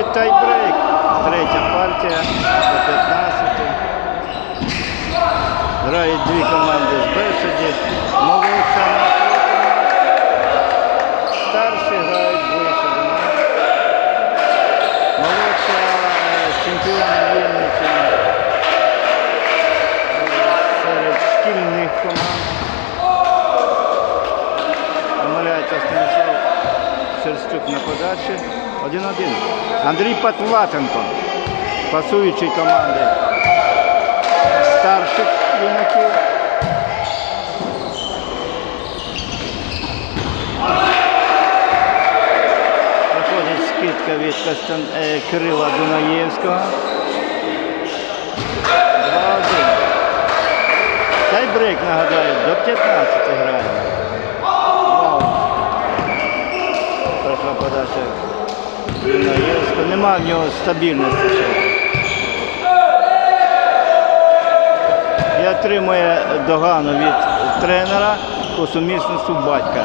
проходить тайбрейк. Третя партія до 15. Грають дві команди з Бешеді. Молодша напроти. Старші грають нас. Молодша е, чемпіон е, серед шкільних команд. Помиляється Станіслав Шерстюк на подачі. 1-1. Андрій Патлатенко, пасуючий команди старших юнаків. Проходить скидка від Костян... е, Кирила Дунаєвського. 2-1. Тайбрейк, нагадаю, до 15 граємо. Вау. Пройшла подача Дунаєвського. Нема в нього стабільності. І отримує догану від тренера по сумісництву батька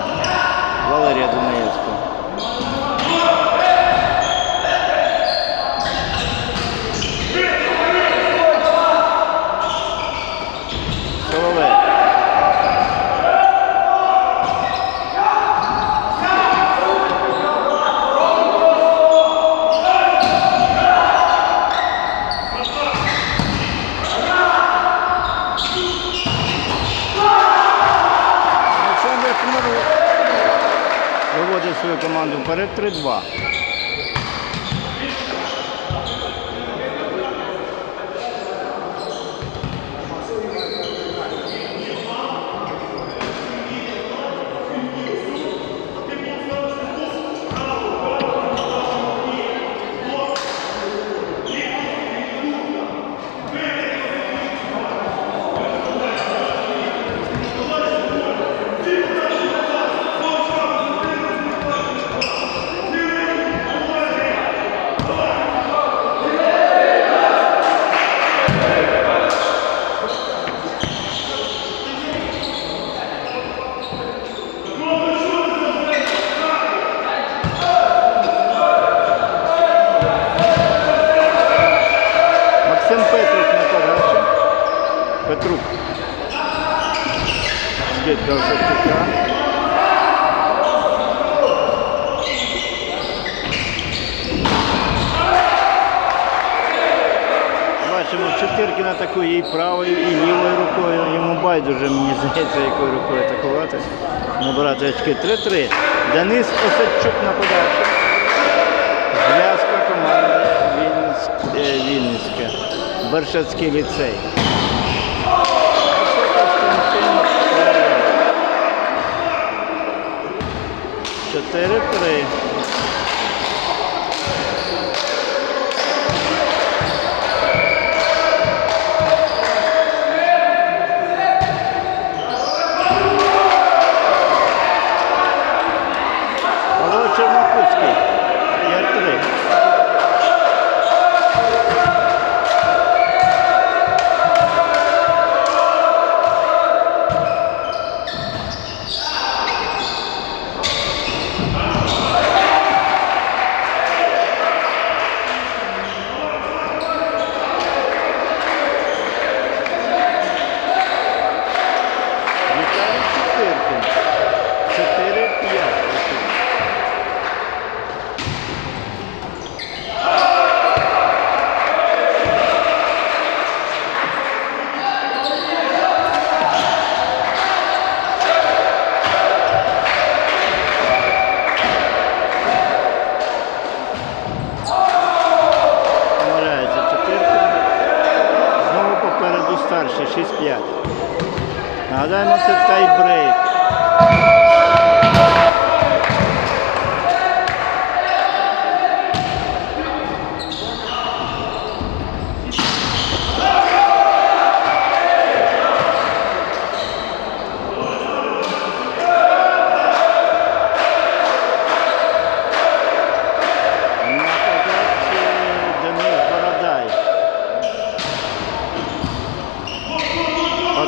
команду вперед 3-2. Максим Петрук на подачі. Петрук. Скидка Осадчука. Бачимо, Чотиркін атакує і правою, і лівою рукою. Йому байдуже, мені здається, якою рукою атакувати. Набирати очки 3-3. Денис Осадчук на подачі. Зв'язка команди Вінницьк, е, Вінницька. Бершацький ліцей. А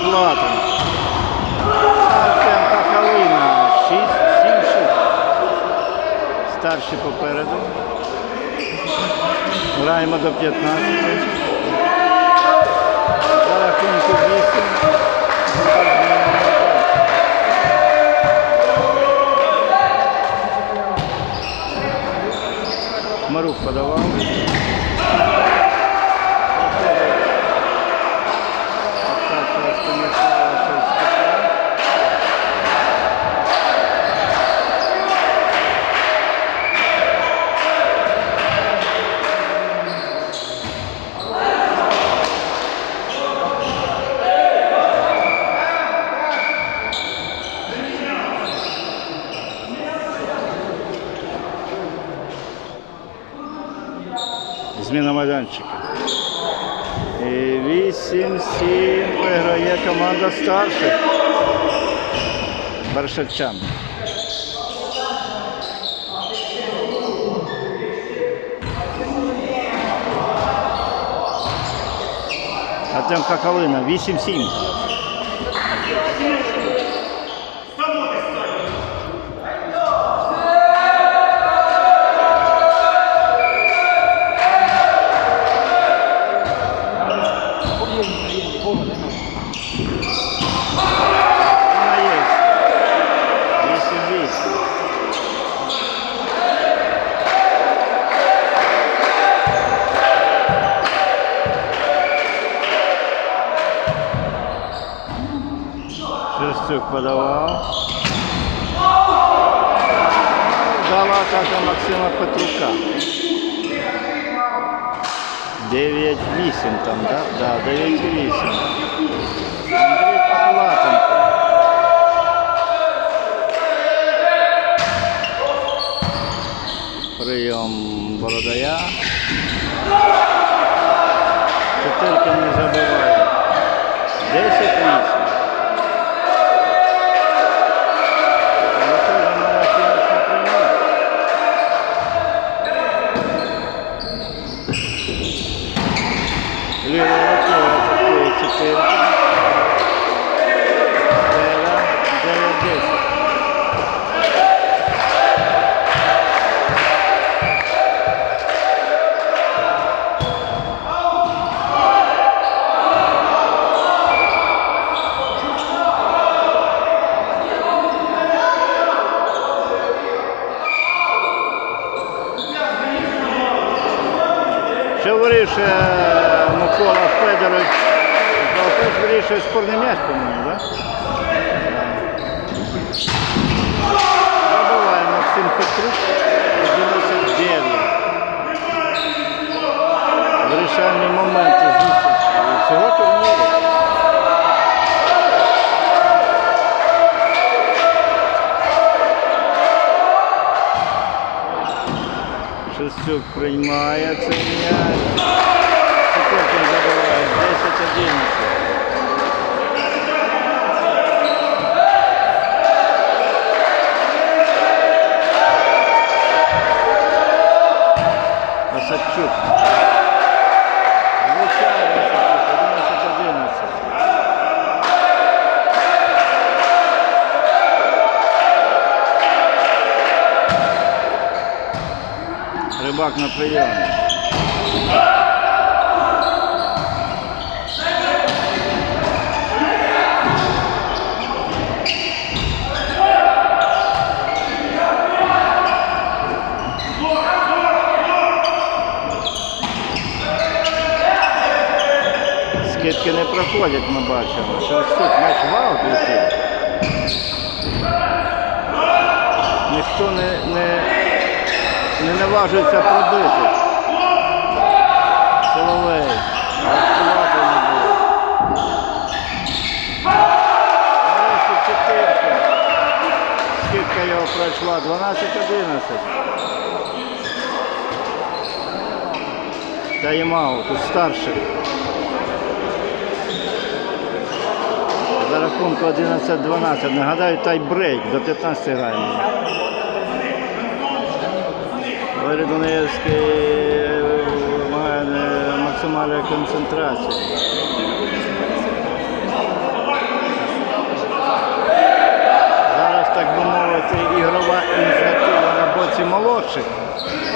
Подлатин. Артем Кахалина. 6, 7, 6. Старший попереду. Граємо до 15. За рахунку 8. Марук подавав. Зміна майданчика. І 8-7 виграє команда старших. Баршачан. Артемка Калина 8-7. Дала Максима Петрука. 9-8 там, да? Да, 9-8. Лівою рукою атакує чотирки. Вирішує Микола Федорович? Федорович вирішує спорний м'яч, по-моєму, так? Забуває Максим Петрук 11-9. Вирішальний момент цього турніру. Шестюк приймає цей м'яч. Сукотин забиває 10-11. Осадчук. Рибак на прийомі. Скидки не проходять, ми бачимо. Що тут м'яч в аут. Ніхто не, не, не наважується пробити. Соловей. Актувати не. Скидка його пройшла. 12-11. Тайм-аут у старших. За рахунку 11-12. Нагадаю, тай-брейк до 15 граємо. Валерій Донецький вимагає е, максимальної концентрації. Зараз, так би мовити, ігрова ініціатива на боці молодших.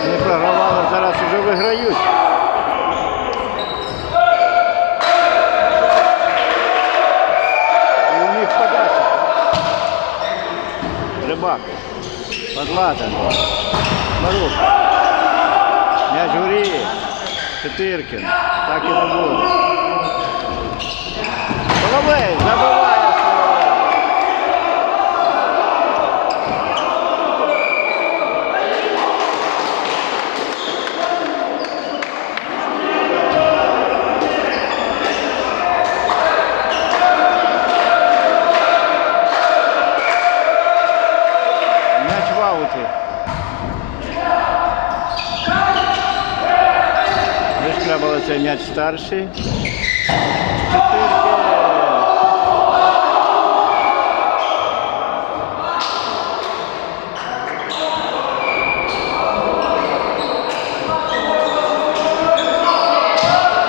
Не програвали, зараз вже виграють. У них подача. Рибак. Подлатан. Марук. М'яч горіє. Четыркин. Так і не буде. Соловей забиває Соловей. М'яч в ауті. Вишкрабали Чотирки.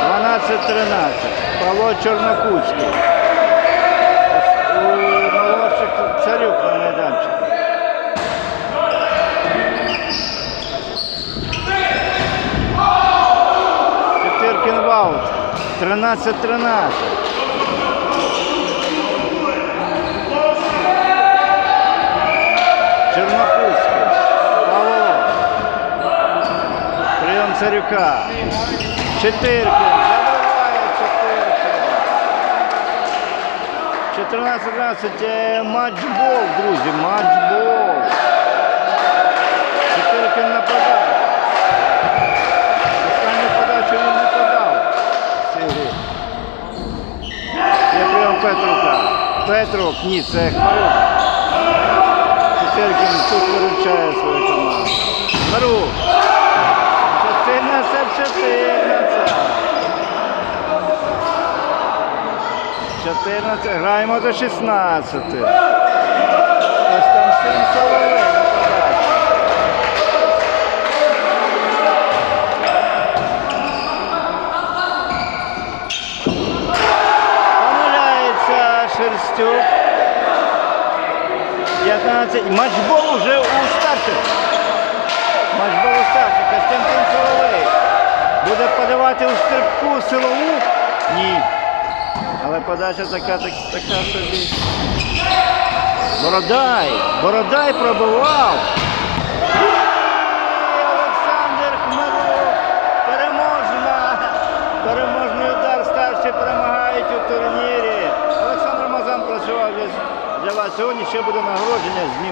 Дванадцять тринадцять. Павло Чорнокутський. У молодших царюк на майданчику. Чотиркін в аут. 13-13. Чорнопутський. Павло. Прийом царюка. Чотиркін. Забиває Чотиркін. 14-12. Е, Матчбол, друзі, матчбол. Чотиркін нападає. Петрук, ні, це Хмарук. Чечеркін тут виручає свою команду. Хмарук. 14-14. 14. Граємо до 16. Константин Соловей 15. Матчбол уже у старших. Матчбол у старших. Костянтин Соловей. Буде подавати у стрибку силову? Ні. Але подача така, так, така собі. Бородай. Бородай пробивав. народження змін.